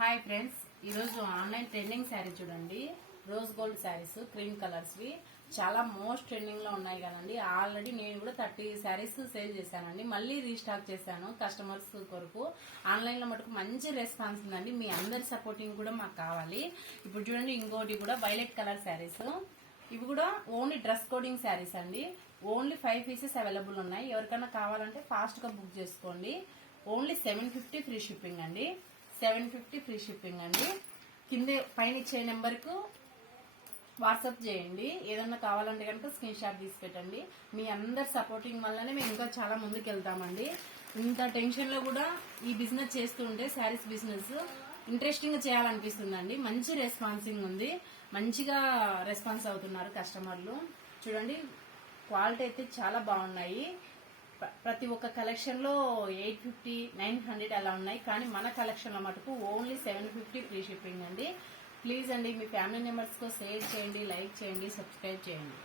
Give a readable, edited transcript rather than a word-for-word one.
Hi friends, ఈరోజు online trending sari చూడండి. Rose gold saris cream కలర్స్వి చాలా మోస్ట్ ట్రెండింగ్ లో ఉన్నాయి కదండి. ఆల్రెడీ నేను కూడా 30 శారీస్ సేల్ చేశానండి. మళ్ళీ రీస్టాక్ చేశాను కస్టమర్స్ కొరకు. ఆన్లైన్ లో మటుకు మంచి రెస్పాన్స్ ఉందండి. మీ అందరి సపోర్టింగ్ కూడా మాకు కావాలి. ఇప్పుడు చూడండి, ఇంకోటి కూడా వైలెట్ కలర్ శారీస్. ఇవి కూడా ఓన్లీ డ్రెస్ కోడింగ్ శారీస్ అండి. ఓన్లీ 5 పీసెస్ అవైలబుల్ ఉన్నాయి. ఎవరికైనా కావాలంటే ఫాస్ట్ గా బుక్ చేసుకోండి. ఓన్లీ 750 ఫ్రీ షిప్పింగ్ అండి. 750 ఫ్రీ షిప్పింగ్ అండి. కింద పైన ఇచ్చే నెంబర్ కు వాట్సాప్ చేయండి. ఏదన్నా కావాలంటే కనుక స్క్రీన్ షాట్ తీసి పెట్టండి. మీ అందరి సపోర్టింగ్ వల్లనే మేము ఇంకా చాలా ముందుకు వెళ్తామండి. ఇంత టెన్షన్ లో కూడా ఈ బిజినెస్ చేస్తుంటే శారీస్ బిజినెస్ ఇంట్రెస్టింగ్ గా చేయాలనిపిస్తుందండి. మంచి రెస్పాన్సింగ్ ఉంది. మంచిగా రెస్పాన్స్ అవుతున్నారు కస్టమర్లు. చూడండి, క్వాలిటీ అయితే చాలా బాగున్నాయి. ప్రతి ఒక్క కలెక్షన్ లో 850, 900 అలా ఉన్నాయి. కానీ మన కలెక్షన్ లో మటుకు ఓన్లీ 750 ఫ్రీ షిప్పింగ్ అండి. ప్లీజ్ అండి, మీ ఫ్యామిలీ మెంబర్స్ కు షేర్ చేయండి, లైక్ చేయండి, సబ్స్క్రైబ్ చేయండి.